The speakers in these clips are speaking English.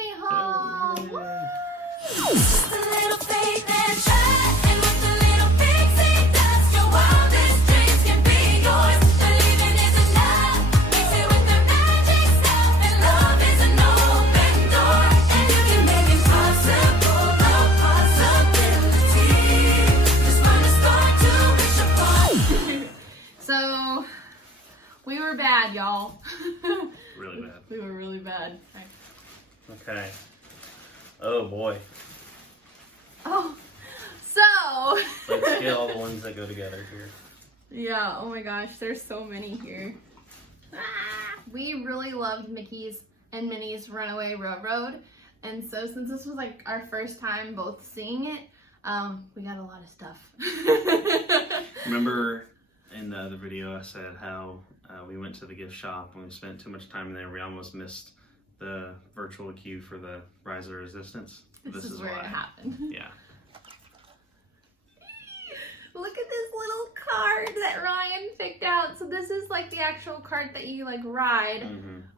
Disney home. Yay. Woo! So, we were bad, y'all. Really bad. We were really bad. Okay. Oh boy. Oh, so. Let's get all the ones that go together here. Yeah, oh my gosh, there's so many here. We really loved Mickey's and Minnie's Runaway Railroad. And so since this was like our first time both seeing it, we got a lot of stuff. Remember in the other video I said how we went to the gift shop and we spent too much time in there. We almost missed the virtual queue for the Rise of Resistance. This is where why. it happened. Yeah. Look at this little card that Ryan picked out. So this is like the actual card that you like ride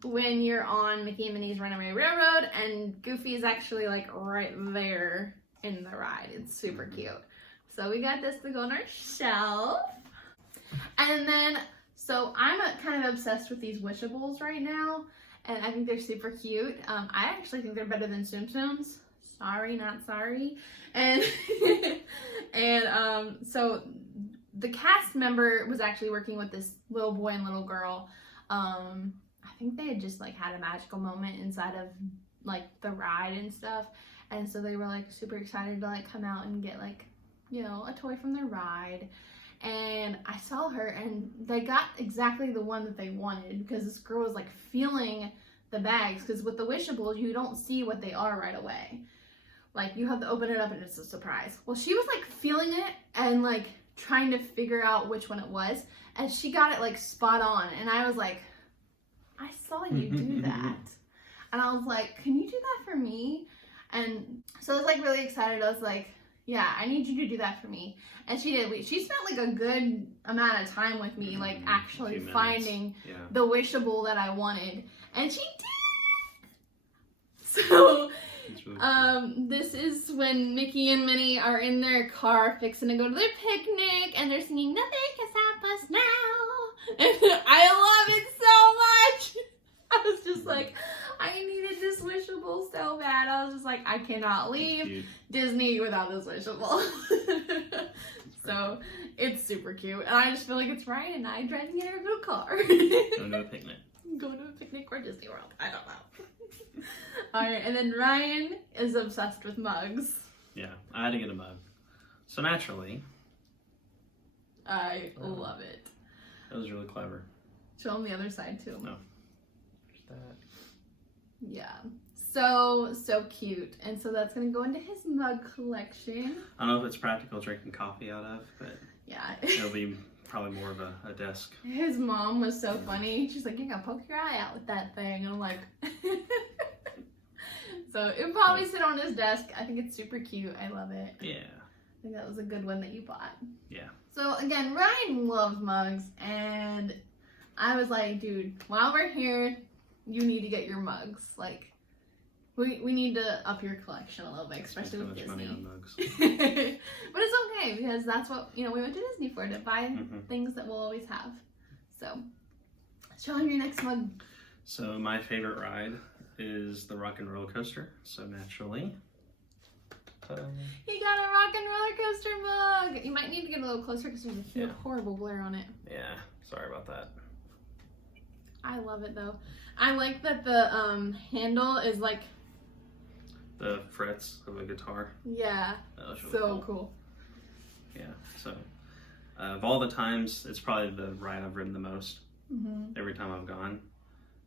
when you're on Mickey and Minnie's Runaway Railroad, and Goofy is actually like right there in the ride. It's super cute. So we got this to go on our shelf. And then, so I'm kind of obsessed with these Wishables right now, and I think they're super cute. I actually think they're better than Tsum Tsums. Sorry, not sorry. And so the cast member was actually working with this little boy and little girl. I think they had just like had a magical moment inside of like the ride and stuff, and so they were like super excited to like come out and get like, you know, a toy from their ride. And I saw her and they got exactly the one that they wanted, because this girl was like feeling the bags, because with the Wishables you don't see what they are right away. Like, you have to open it up and it's a surprise. Well, she was like feeling it and like trying to figure out which one it was, and she got it like spot on. And I was like, I saw you do that. And I was like, can you do that for me? And so I was like really excited. I was like, yeah, I need you to do that for me. And she did. She spent like a good amount of time with me, like actually finding the Wishable that I wanted. And she did! So, really this is when Mickey and Minnie are in their car fixing to go to their picnic, and they're singing "Nothing Can Stop Us Now," and I love it so much. I was just like, I needed this Wishable so bad. I was just like, I cannot leave Disney without this Wishable. So it's super cute, and I just feel like it's Ryan and I driving in our little car. Going to a picnic. Going to a picnic or Disney World. I don't know. Alright, and then Ryan is obsessed with mugs. Yeah, I had to get a mug. So naturally. I love it. That was really clever. Show him the other side too. No. There's that. Yeah. So cute. And so that's going to go into his mug collection. I don't know if it's practical drinking coffee out of, but yeah. It'll be probably more of a desk. His mom was so funny. She's like, you're going to poke your eye out with that thing. And I'm like... So it'll probably sit on his desk. I think it's super cute. I love it. Yeah. I think that was a good one that you bought. Yeah. So again, Ryan loves mugs, and I was like, dude, while we're here, you need to get your mugs. Like, we need to up your collection a little bit, especially with Disney. Money on mugs. But it's okay, because that's what, you know, we went to Disney for, to buy things that we'll always have. So, show him your next mug. So my favorite ride is the Rock and Roller Coaster. So naturally. You got a Rock and Roller Coaster mug. You might need to get a little closer because there's a horrible glare on it. Yeah, sorry about that. I love it though. I like that the handle is like the frets of a guitar. Yeah. That was really so cool. Yeah. So of all the times, it's probably the ride I've ridden the most. Every time I've gone.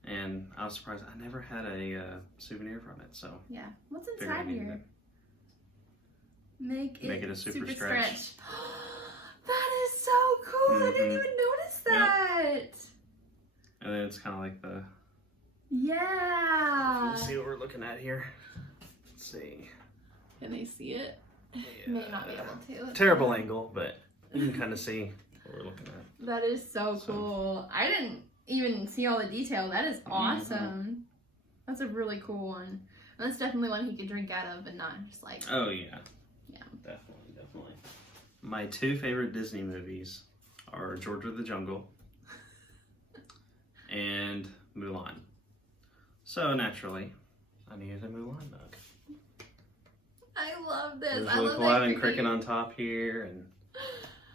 And I was surprised I never had a souvenir from it. So yeah. What's inside here? Make it a super stretch. That is so cool. I didn't even notice that. Yep. And then it's kind of like the... Yeah. Let's see what we're looking at here. Let's see. Can they see it? Yeah. May not be able to. Terrible angle, but you can kind of see what we're looking at. That is so cool. I didn't even see all the detail. That is awesome. That's a really cool one. And that's definitely one he could drink out of and not just like. Oh yeah. Yeah. Definitely. My 2 favorite Disney movies are George of the Jungle and Mulan. So naturally, I needed a Mulan mug. I love this. It was I really love cool that having Cricket. Cricket on top here and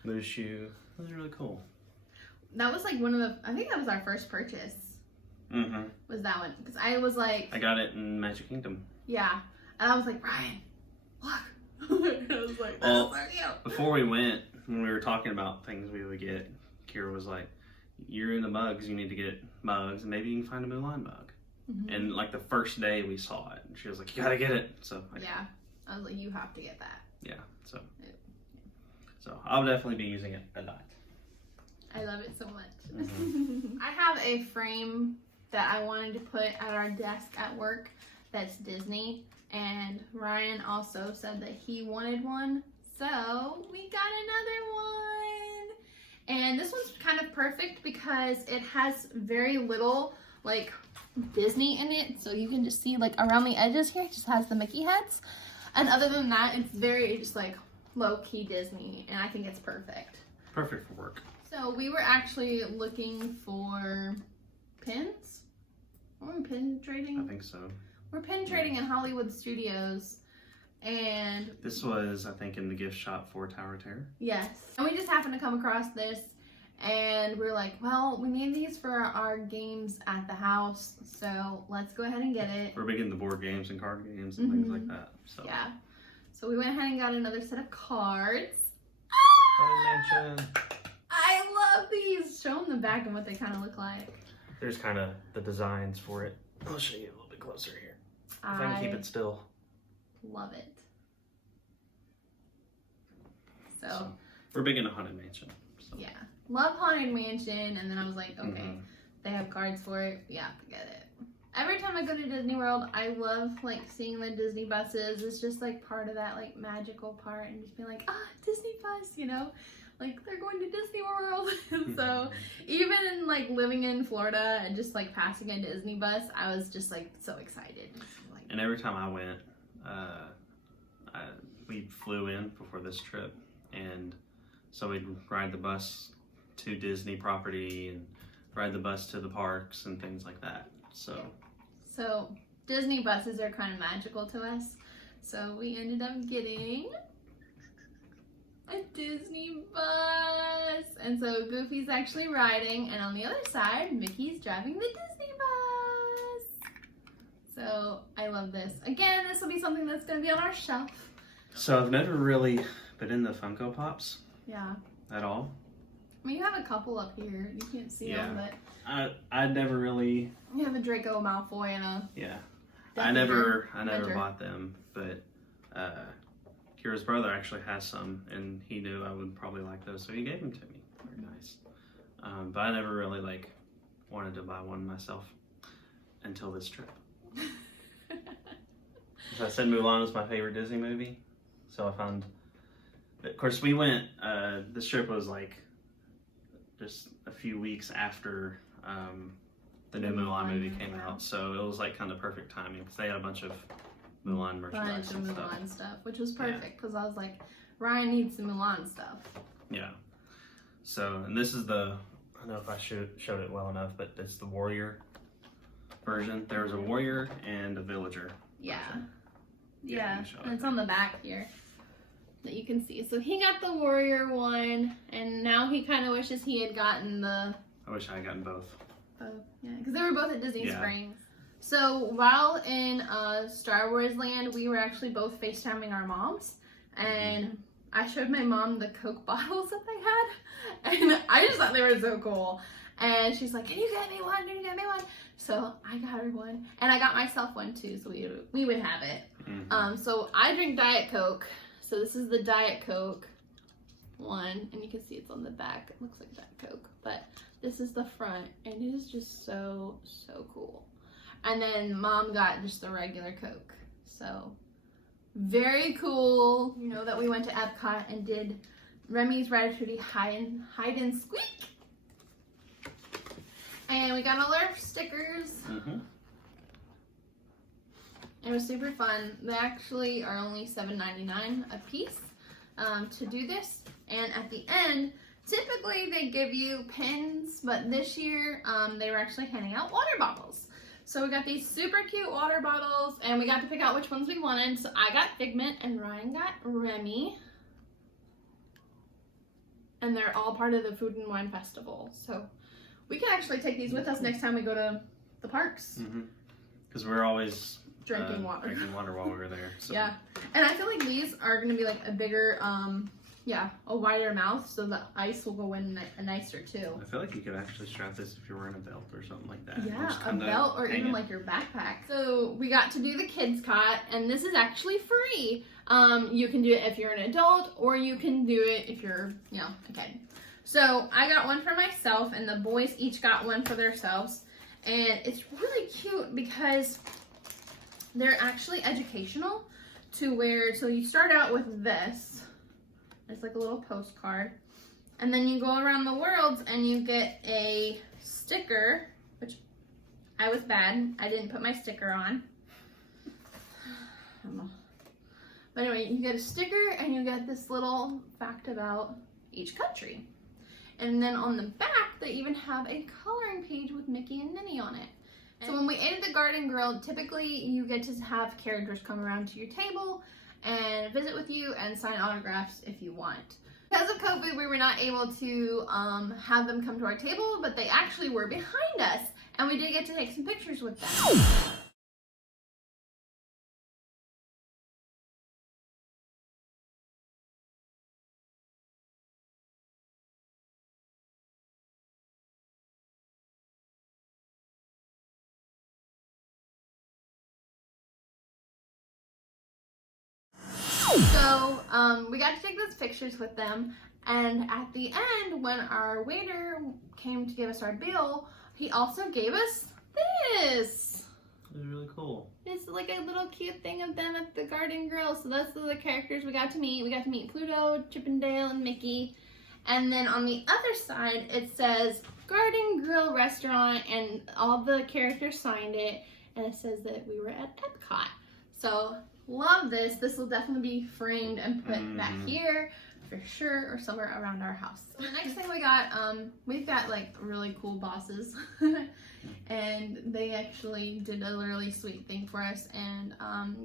Mushu. It was really cool. That was like one of the. I think that was our first purchase. Mm-hmm. Was that one? Because I was like. I got it in Magic Kingdom. Yeah, and I was like, Ryan, look. And I was like, Well, that's so cute. Before we went, when we were talking about things we would get, Kira was like, "You're into mugs. You need to get mugs, and maybe you can find a Mulan mug." Mm-hmm. And like the first day we saw it, she was like, "You gotta get it." So Yeah, I was like, you have to get that. yeah. So I'll definitely be using it a lot. I love it so much. Mhm. I have a frame that I wanted to put at our desk at work that's Disney, and Ryan also said that he wanted one, so we got another one. And this one's kind of perfect because it has very little like Disney in it, so you can just see like around the edges here, it just has the Mickey heads, and other than that, it's very just like low-key Disney, and I think it's perfect. Perfect for work. So we were actually looking for pins. Are we pin trading? I think so. We're pin trading in Hollywood Studios, and This was, I think, in the gift shop for Tower of Terror. yes, and we just happened to come across this, and we're like, well, we need these for our games at the house, so let's go ahead and get it. We're big into board games and card games and things like that. So Yeah. So we went ahead and got another set of cards. Haunted Mansion. I love these. Show them the back and what they kind of look like. There's kind of the designs for it. I'll show you a little bit closer here. If I can keep it still. Love it. So, So, we're big into Haunted Mansion. So. yeah. Love Haunted Mansion, and then I was like, okay, Mhm. they have cards for it. Yeah, forget it. Every time I go to Disney World, I love like seeing the Disney buses. It's just like part of that like magical part, and just being like, Disney bus, you know, like they're going to Disney World. So even in like living in Florida and just like passing a Disney bus, I was just like so excited. Like, And every time I went, we flew in before this trip, and so we'd ride the bus to Disney property and ride the bus to the parks and things like that. So Disney buses are kind of magical to us. So we ended up getting a Disney bus. And so Goofy's actually riding, and on the other side, Mickey's driving the Disney bus. So I love this. Again, this will be something that's going to be on our shelf. So I've never really been in the Funko Pops Yeah. at all. I mean, you have a couple up here. You can't see them, but I never really, you have a Draco Malfoy and a I never Winter. bought them, but Kira's brother actually has some, and he knew I would probably like those, so he gave them to me. Very nice. But I never really like wanted to buy one myself until this trip. So I said Mulan was my favorite Disney movie, so I found. Of course, we went. This trip was like just a few weeks after the new Mulan movie came out, so it was like kind of perfect timing because they had a bunch of Mulan merchandise and stuff. Mulan stuff, which was perfect because I was like, Ryan needs some Mulan stuff. Yeah. So, and this is the. I don't know if I showed it well enough, but it's the warrior version. There's a warrior and a villager. Yeah. version. Yeah, you can show it and it's there. on the back here that you can see. So he got the warrior one, and now he kind of wishes he had gotten the I wish I had gotten both. yeah, because they were both at Disney Yeah. Springs. So while in Star Wars Land, we were actually both FaceTiming our moms, and I showed my mom the Coke bottles that they had, and I just thought they were so cool. And she's like, "Can you get me one? Can you get me one?" So I got her one, and I got myself one too, so we would have it. Mm-hmm. So I drink Diet Coke. So this is the Diet Coke one, and you can see it's on the back. It looks like Diet Coke, but this is the front, and it is just so cool. And then Mom got just the regular Coke. So very cool. You know that we went to Epcot and did Remy's Ratatouille hide and squeak. And we got all our stickers. Mm-hmm. It was super fun. They actually are only $7.99 a piece to do this. And at the end, typically they give you pins, but this year they were actually handing out water bottles. So we got these super cute water bottles, and we got to pick out which ones we wanted. So I got Figment and Ryan got Remy. And they're all part of the Food and Wine Festival. So we can actually take these with us next time we go to the parks. Because we're always drinking water. Drinking water while we're there. So. Yeah. And I feel like these are going to be like a bigger, a wider mouth, so the ice will go in nicer too. I feel like you could actually strap this if you're wearing a belt or something like that. Yeah, a belt or even like your backpack. So we got to do the kids cot, and this is actually free. You can do it if you're an adult, or you can do it if you're, a kid. So I got one for myself, and the boys each got one for themselves. And it's really cute because they're actually educational so you start out with this. It's like a little postcard. And then you go around the world and you get a sticker, which I was bad. I didn't put my sticker on. But anyway, you get a sticker and you get this little fact about each country. And then on the back, they even have a coloring page with Mickey and Minnie on it. So when we ate at the Garden Grill, typically you get to have characters come around to your table and visit with you and sign autographs if you want. Because of COVID, we were not able to have them come to our table, but they actually were behind us, and we did get to take some pictures with them. So we got to take those pictures with them, and at the end, when our waiter came to give us our bill, he also gave us this. It was really cool. It's like a little cute thing of them at the Garden Grill. So that's the characters we got to meet. We got to meet Pluto, Chip and Dale, and Mickey. And then on the other side, it says Garden Grill Restaurant, and all the characters signed it, and it says that we were at Epcot. So love this. This will definitely be framed and put back here for sure, or somewhere around our house. So the next thing we got, we've got like really cool bosses and they actually did a really sweet thing for us and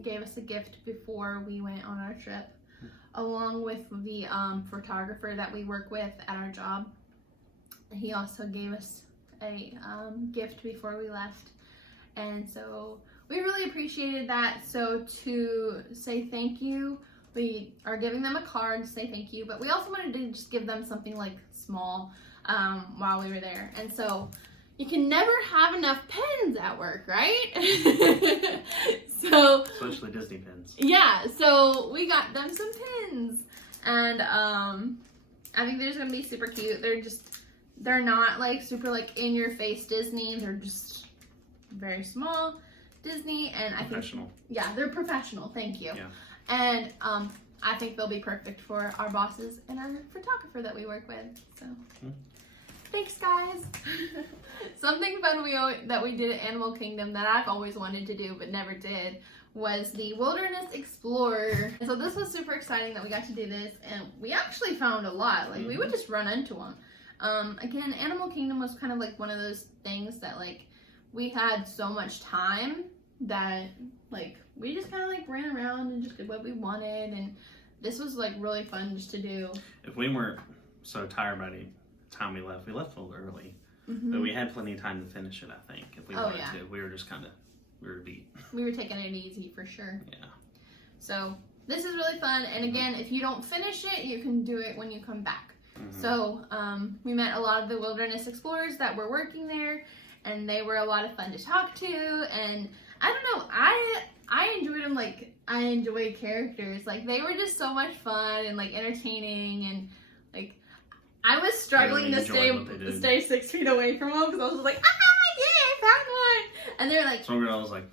gave us a gift before we went on our trip, along with the photographer that we work with at our job. He also gave us a gift before we left, and so we really appreciated that. So to say thank you, we are giving them a card to say thank you, but we also wanted to just give them something like small while we were there. And so you can never have enough pens at work, right? So especially Disney pins. Yeah, so we got them some pins, and I think they're just gonna be super cute. They're not like super like in your face Disney. They're just very small Disney, and I think they're professional. Thank you. Yeah. And I think they'll be perfect for our bosses and our photographer that we work with. So thanks, guys. Something fun that we did at Animal Kingdom that I've always wanted to do but never did was the Wilderness Explorer. And so this was super exciting that we got to do this, and we actually found a lot. Like we would just run into them. Again, Animal Kingdom was kind of like one of those things that like we had so much time that like we just kind of like ran around and just did what we wanted, and this was like really fun just to do. If we weren't so tired by the time we left a little early, but we had plenty of time to finish it. I think if we wanted to, we were just we were beat. We were taking it easy for sure. Yeah. So this is really fun, and again, if you don't finish it, you can do it when you come back. So we met a lot of the Wilderness Explorers that were working there, and they were a lot of fun to talk to, and I don't know, I enjoyed them. Like I enjoy characters, like they were just so much fun and like entertaining, and like I was struggling to stay 6 feet away from them because I was like, I found one, and they're like, some girl was like,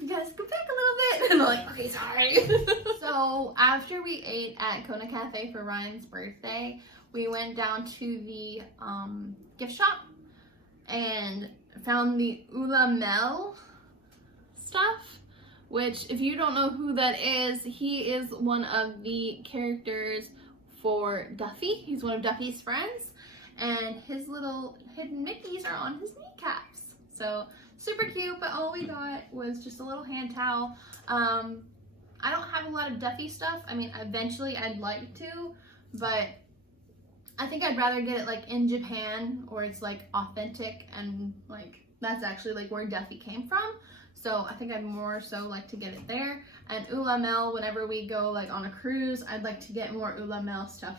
you gotta scoot back a little bit, and I'm like, okay, sorry. So after we ate at Kona Cafe for Ryan's birthday, we went down to the gift shop and found the Ula Mel stuff, which if you don't know who that is, he is one of the characters for Duffy. He's one of Duffy's friends, and his little hidden Mickeys are on his kneecaps. So super cute, but all we got was just a little hand towel. I don't have a lot of Duffy stuff. I mean, eventually I'd like to, but I think I'd rather get it like in Japan, or it's like authentic and like that's actually like where Duffy came from. So I think I'd more so like to get it there. And Ula Mel, whenever we go like on a cruise, I'd like to get more Ula Mel stuff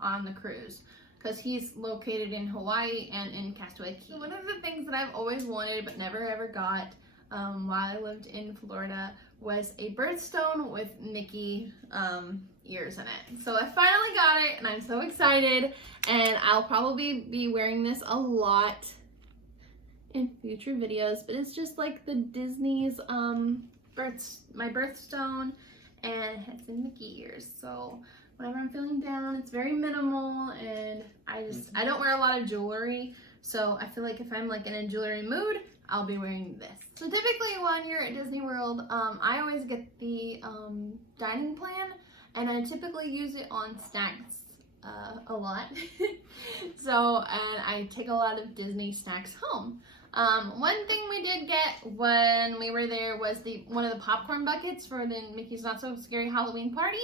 on the cruise, because he's located in Hawaii and in Castaway Cay. So one of the things that I've always wanted but never ever got while I lived in Florida was a birthstone with Mickey ears in it. So I finally got it and I'm so excited, and I'll probably be wearing this a lot in future videos, but it's just like the Disney's my birthstone, and it's in Mickey ears. So whenever I'm feeling down, it's very minimal, and I don't wear a lot of jewelry, so I feel like if I'm like in a jewelry mood, I'll be wearing this. So typically when you're at Disney World, I always get the dining plan, and I typically use it on snacks a lot. So, and I take a lot of Disney snacks home. One thing we did get when we were there was one of the popcorn buckets for the Mickey's Not So Scary Halloween Party,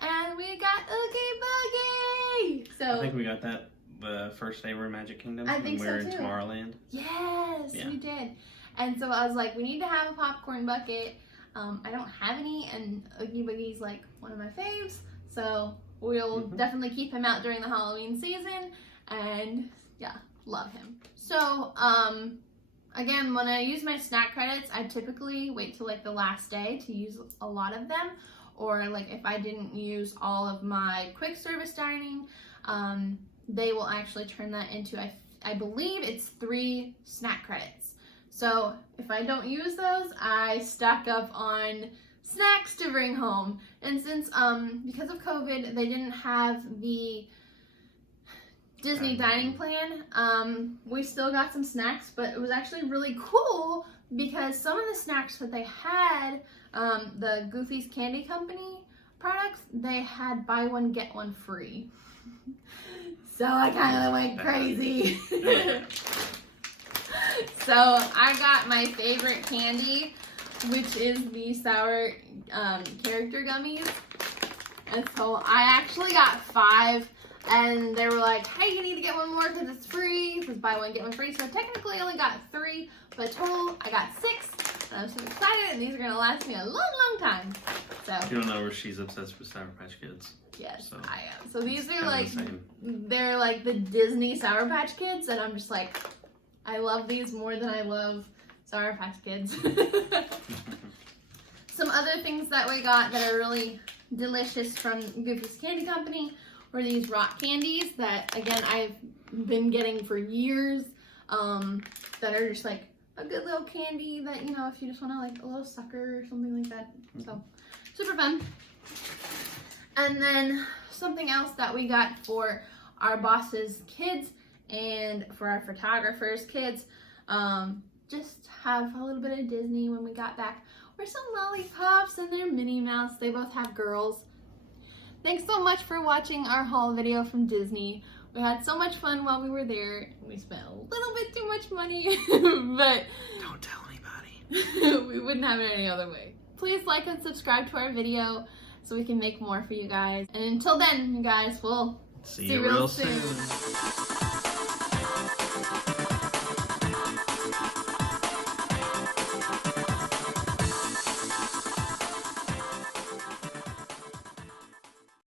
and we got Oogie Boogie! So I think we got that the first day we were in Magic Kingdom. I think when we were so, in too. Tomorrowland. Yes, Yeah. we did. And so I was like, we need to have a popcorn bucket. I don't have any, and Oogie Boogie's like one of my faves, so we'll definitely keep him out during the Halloween season, and yeah, love him. So, again, when I use my snack credits, I typically wait till like the last day to use a lot of them, or like if I didn't use all of my quick service dining, they will actually turn that into, I believe it's 3 snack credits. So if I don't use those, I stack up on snacks to bring home. And since, because of COVID, they didn't have the Disney dining plan, we still got some snacks, but it was actually really cool because some of the snacks that they had, the Goofy's Candy Company products, they had buy one, get one free. So I kind of went crazy. So I got my favorite candy, which is the sour character gummies. And so I actually got 5, and they were like, hey, you need to get one more because it's free. It was buy one, get one free. So technically I only got 3, but total I got 6. And I'm so excited, and these are gonna last me a long, long time. So You don't know where she's obsessed with Sour Patch Kids. yes, So, I am. So these are kinda like, the same. they're like the Disney Sour Patch Kids, and I'm just like, I love these more than I love Sour Patch Kids. Some other things that we got that are really delicious from Goofy's Candy Company were these rock candies that, again, I've been getting for years, that are just like a good little candy that, you know, if you just want to like a little sucker or something like that. So super fun. And then something else that we got for our boss's kids and for our photographers' kids, just have a little bit of Disney when we got back, were some lollipops, and they're Minnie Mouse. They both have girls. Thanks so much for watching our haul video from Disney. We had so much fun while we were there. We spent a little bit too much money, but Don't tell anybody. we wouldn't have it any other way. Please like and subscribe to our video so we can make more for you guys. And until then, you guys, we'll See you real soon.